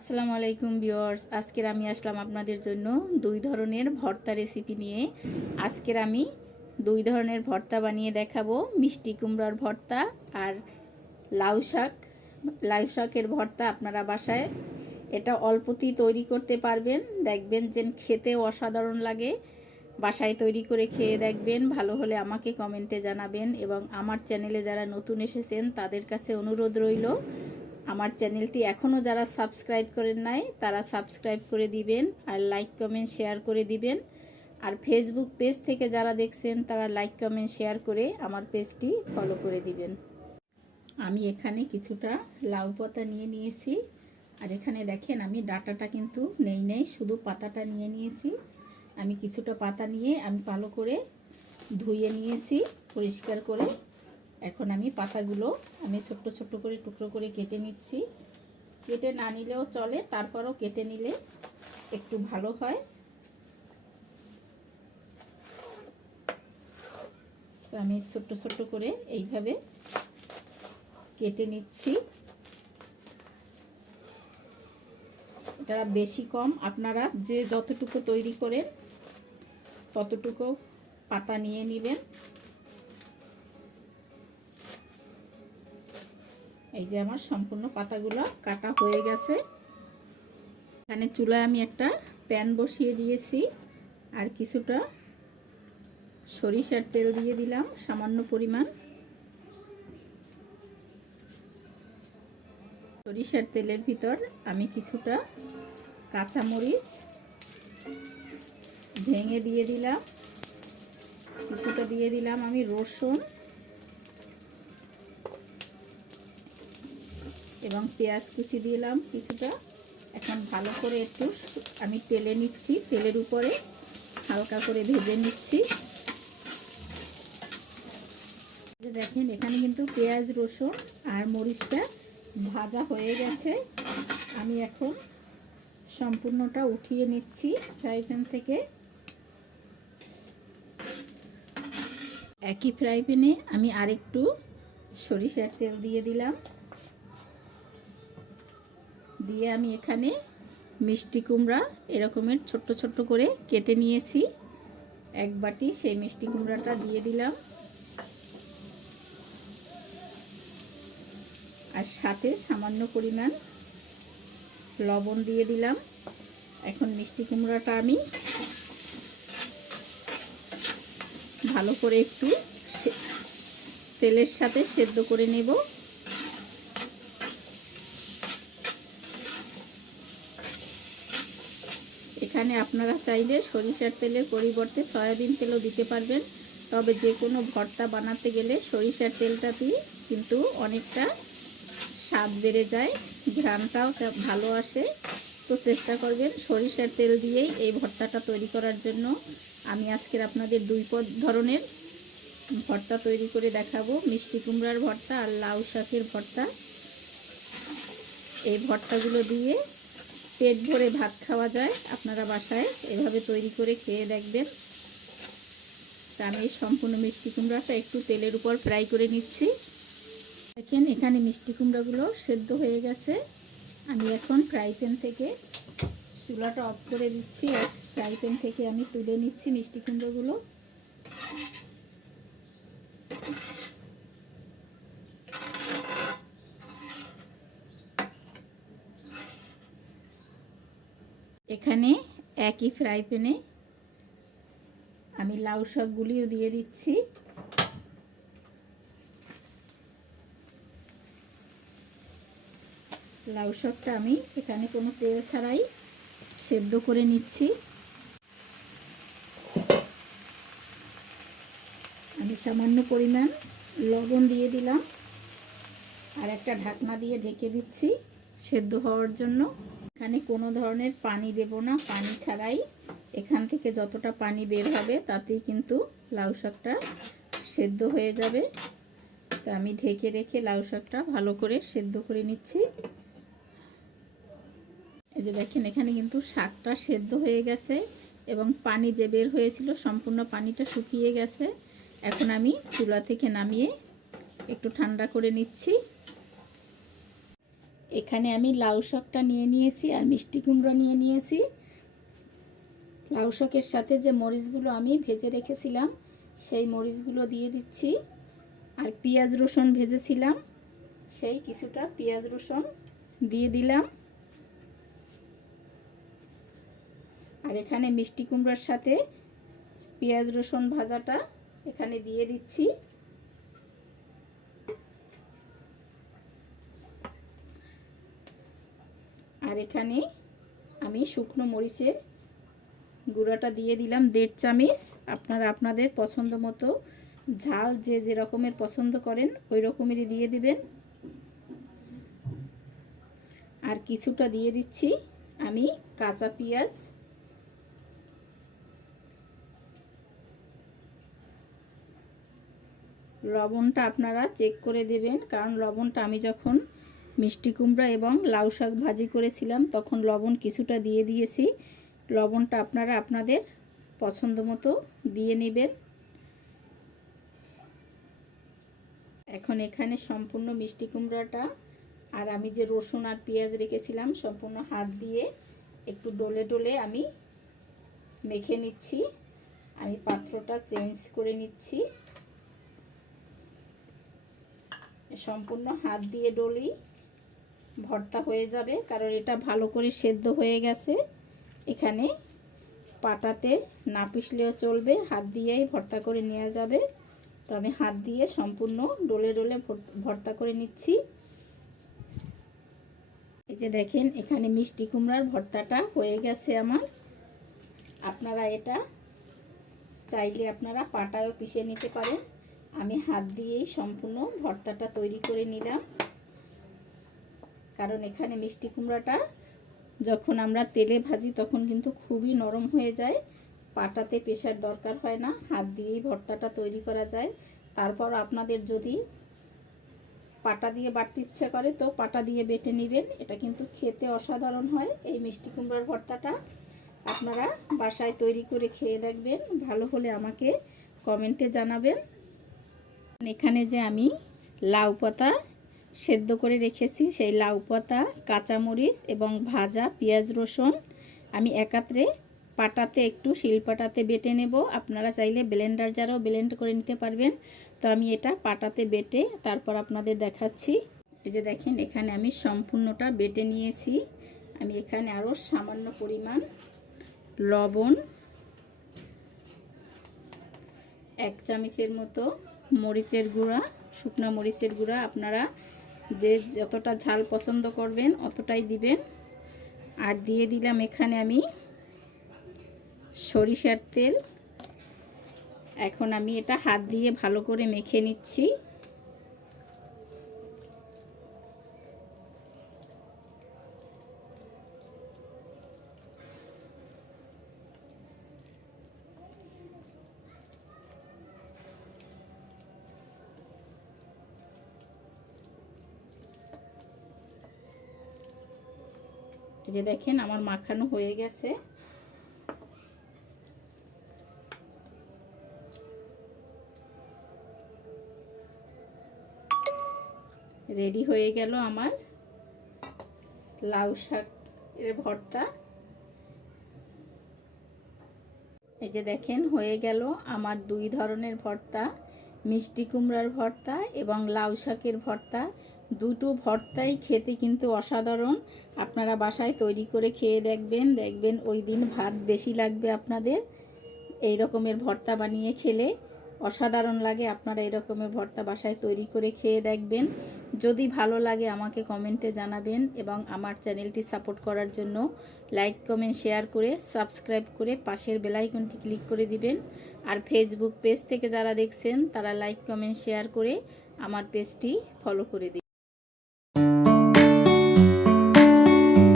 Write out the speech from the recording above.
আসসালামু আলাইকুম ভিউয়ার্স, আজকের আমি আসলাম আপনাদের জন্য দুই ধরনের ভর্তা রেসিপি নিয়ে। আজকের আমি দুই ধরনের ভর্তা বানিয়ে দেখাবো, মিষ্টি কুমড়ার ভর্তা আর লাউ শাক। লাউ শাকের ভর্তা আপনারা বাসায় এটা অল্পতেই তৈরি করতে পারবেন, দেখবেন যে খেতে অসাধারণ লাগে। বাসায় তৈরি করে খেয়ে দেখবেন, ভালো হলে আমাকে কমেন্টে জানাবেন। এবং আমার চ্যানেলে যারা নতুন এসেছেন তাদের কাছে অনুরোধ রইল, আমার চ্যানেলটি এখনও যারা সাবস্ক্রাইব করেন নাই তারা সাবস্ক্রাইব করে দিবেন, আর লাইক কমেন্ট শেয়ার করে দিবেন। আর ফেসবুক পেজ থেকে যারা দেখছেন তারা লাইক কমেন্ট শেয়ার করে আমার পেজটি ফলো করে দিবেন। আমি এখানে কিছুটা লাউ পাতা নিয়ে নিয়েছি, আর এখানে দেখেন আমি ডাঁটাটা কিন্তু নেই, শুধু পাতাটা নিয়ে নিয়েছি। আমি কিছুটা পাতা নিয়ে আমি ভালো করে ধুয়ে নিয়েছি পরিষ্কার করে। এখন আমি পাতাগুলো আমি ছোট্ট ছোট্ট করে টুকরো করে কেটে নিচ্ছি। কেটে না নিলেও চলে, তারপরও কেটে নিলে একটু ভালো হয়। তো আমি ছোট্ট ছোট্ট করে এইভাবে কেটে নিচ্ছি। এটা বেশি কম আপনারা যে যতটুকু তৈরি করেন ততটুকু পাতা নিয়ে নেবেন। এই যে আমার সম্পূর্ণ পাতাগুলো কাটা হয়ে গেছে। এখানে চুলায় আমি একটা প্যান বসিয়ে দিয়েছি, আর কিছুটা সরিষার তেল দিয়ে দিলাম সামান্য পরিমাণ। সরিষার তেলের ভিতর আমি কিছুটা কাঁচামরিচ ভেঙে দিয়ে দিলাম, কিছুটা দিয়ে দিলাম আমি রসুন এবং পেঁয়াজ কুচি দিলাম কিছুটা। এখন ভালো করে একটু আমি তেলে নিচ্ছি, তেলের উপরে হালকা করে ভেজে নিচ্ছি। দেখেন এখানে কিন্তু পেঁয়াজ রসুন আর মরিচটা ভাজা হয়ে গেছে। আমি এখন সম্পূর্ণটা উঠিয়ে নিচ্ছি ফ্রাই প্যান থেকে। একই ফ্রাই প্যানে আমি আরেকটু সরিষার তেল দিয়ে দিলাম, দিয়ে আমি এখানে মিষ্টি কুমড়া এরকমের ছোট্ট ছোট্ট করে কেটে নিয়েছি এক বাটি, সেই মিষ্টি কুমড়াটা দিয়ে দিলাম, আর সাথে সামান্য পরিমাণ লবণ দিয়ে দিলাম। এখন মিষ্টি কুমড়াটা আমি ভালো করে একটু তেলের সাথে সেদ্ধ করে নেব। এখানে আপনারা চাইলে সরিষার তেলের পরিবর্তে সয়াবিন তেলও দিতে পারবেন, তবে যে কোনো ভর্তা বানাতে গেলে সরিষার তেলটাতেই কিন্তু অনেকটা স্বাদ বেড়ে যায়, ঘ্রাণটাও ভালো আসে। তো চেষ্টা করবেন সরিষার তেল দিয়েই এই ভর্তাটা তৈরি করার জন্য। আমি আজকের আপনাদের দুই ধরনের ভর্তা তৈরি করে দেখাবো, মিষ্টি কুমড়ার ভর্তা আর লাউ শাকের ভর্তা। এই ভর্তাগুলো দিয়ে পেট ভরে ভাত খাওয়া যায়, আপনারা বাসায় এভাবে তৈরি করে খেয়ে দেখবেন। তা আমি সম্পূর্ণ মিষ্টি কুমড়াটা একটু তেলের উপর ফ্রাই করে নিচ্ছি। দেখেন এখানে মিষ্টি কুমড়াগুলো সেদ্ধ হয়ে গেছে। আমি এখন ফ্রাই প্যান থেকে চুলাটা অফ করে দিচ্ছি, আর ফ্রাই প্যান থেকে আমি তুলে নিচ্ছি মিষ্টি কুমড়োগুলো। এখানে একই ফ্রাই প্যানে আমি লাউ শাকগুলিও দিয়ে দিচ্ছি। লাউ শাকটা আমি এখানে কোনো তেল ছাড়াই সেদ্ধ করে নিচ্ছি। আমি সামান্য পরিমাণ লবণ দিয়ে দিলাম, আর একটা ঢাকনা দিয়ে ঢেকে দিচ্ছি সেদ্ধ হওয়ার জন্য। এখানে কোনো ধরনের পানি দেব না, পানি ছাড়াই এখান থেকে যতটা পানি বের হবে তাতেই কিন্তু লাউ শাকটা সেদ্ধ হয়ে যাবে। তো আমি ঢেকে রেখে লাউ শাকটা ভালো করে সেদ্ধ করে নিচ্ছি। এই যে দেখেন এখানে কিন্তু শাকটা সেদ্ধ হয়ে গেছে এবং পানি যে বের হয়েছিল সম্পূর্ণ পানিটা শুকিয়ে গেছে। এখন আমি চুলা থেকে নামিয়ে একটু ঠান্ডা করে নিচ্ছি। এখানে আমি লাউ শাকটা নিয়ে নিয়েছি আর মিষ্টি কুমড়ো নিয়ে নিয়েছি। লাউ শাকের সাথে যে মরিচগুলো আমি ভেজে রেখেছিলাম সেই মরিচগুলো দিয়ে দিচ্ছি। আর পেঁয়াজ রসুন ভেজেছিলাম সেই কিছুটা পেঁয়াজ রসুন দিয়ে দিলাম। আর এখানে মিষ্টি কুমড়োর সাথে পেঁয়াজ রসুন ভাজাটা এখানে দিয়ে দিচ্ছি। আর এখানে আমি শুকনো মরিচের গুঁড়াটা দিয়ে দিলাম 1.5 চামচ। আপনারা আপনাদের পছন্দ মতো ঝাল যে রকমের পছন্দ করেন ওই রকমেরই দিয়ে দিবেন। আর কিছুটা দিয়ে দিচ্ছি আমি কাঁচা পেঁয়াজ। লবণটা আপনারা চেক করে দেবেন, কারণ লবণটা আমি যখন মিষ্টি কুমড়া এবং লাউ শাক ভাজি করেছিলাম তখন লবণ কিছুটা দিয়ে দিয়েছি। লবণটা আপনারা আপনাদের পছন্দ মতো দিয়ে নেবেন। এখন এখানে সম্পূর্ণ মিষ্টি কুমড়াটা আর আমি যে রসুন আর পেঁয়াজ রেখেছিলাম সম্পূর্ণ হাত দিয়ে একটু ডলে ডলে আমি মেখে নিচ্ছি। আমি পাত্রটা চেঞ্জ করে নিচ্ছি। সম্পূর্ণ হাত দিয়ে ডলি ভর্তা হয়ে যাবে, কারণ এটা ভালো করে সেদ্ধ হয়ে গেছে। এখানে পাটাতে না পিষলেও চলবে, হাত দিয়েই ভর্তা করে নেওয়া যাবে। তো আমি হাত দিয়ে সম্পূর্ণ ডলে ডলে ভর্তা করে নিচ্ছি। এই যে দেখেন এখানে মিষ্টি কুমড়ার ভর্তাটা হয়ে গেছে আমার। আপনারা এটা চাইলে আপনারা পাটায়ও পিষে নিতে পারেন। আমি হাত দিয়েই সম্পূর্ণ ভর্তাটা তৈরি করে নিলাম, কারণ এখানে মিষ্টি কুমড়াটা যখন আমরা তেলে ভাজি তখন কিন্তু খুবই নরম হয়ে যায়। পাটাতে পেশার দরকার হয় না, হাত দিয়েই ভর্তাটা তৈরি করা যায়। তারপর আপনাদের যদি পাটা দিয়ে বাটতে ইচ্ছা করে তো পাটা দিয়ে বেটে নেবেন। এটা কিন্তু খেতে অসাধারণ হয়। এই মিষ্টি কুমড়ার ভর্তাটা আপনারা বাসায় তৈরি করে খেয়ে দেখবেন, ভালো হলে আমাকে কমেন্টে জানাবেন। এখানে যে আমি লাউ পাতা সেদ্ধ করে রেখেছি সেই লাউ পাতা, কাঁচামরিচ এবং ভাজা পেঁয়াজ রসুন আমি একাত্রে পাটাতে একটু শিলপাটাতে বেটে নেব। আপনারা চাইলে ব্লেন্ডার জারেও ব্লেন্ড করে নিতে পারবেন। তো আমি এটা পাটাতে বেটে তারপর আপনাদের দেখাচ্ছি। এই যে দেখেন এখানে আমি সম্পূর্ণটা বেটে নিয়েছি। আমি এখানে আরও সামান্য পরিমাণ লবণ, 1 চামচের মতো মরিচের গুঁড়া, শুকনো মরিচের গুঁড়া আপনারা যে যতটা ঝাল পছন্দ করবেন অতটাই দিবেন। আর দিয়ে দিলাম এখানে আমি সরিষার তেল। এখন আমি এটা হাত দিয়ে ভালো করে মেখে নিচ্ছি। এই যে দেখেন আমার মাখানো হয়ে গেছে। রেডি হয়ে গেল আমার লাউ শাকের ভর্তা। এই যে দেখেন হয়ে গেল আমার 2 ধরনের ভর্তা, মিষ্টি কুমড়ার ভর্তা এবং লাউ শাকের ভর্তা। দুটো ভর্তাই খেতে কিন্তু অসাধারণ। আপনারা বাসায় তৈরি করে খেয়ে দেখবেন ওই দিন ভাত বেশি লাগবে আপনাদের। এই রকমের ভর্তা বানিয়ে খেলে অসাধারণ লাগে। আপনারা এই রকমের ভর্তা বাসায় তৈরি করে খেয়ে দেখবেন। যদি ভালো লাগে আমাকে কমেন্টে জানাবেন এবং আমার চ্যানেলটি সাপোর্ট করার জন্য লাইক কমেন্ট শেয়ার করে সাবস্ক্রাইব করে পাশের বেল আইকনটি ক্লিক করে দিবেন। আর ফেসবুক পেজ থেকে যারা দেখছেন তারা লাইক কমেন্ট শেয়ার করে আমার পেজটি ফলো করে দিন।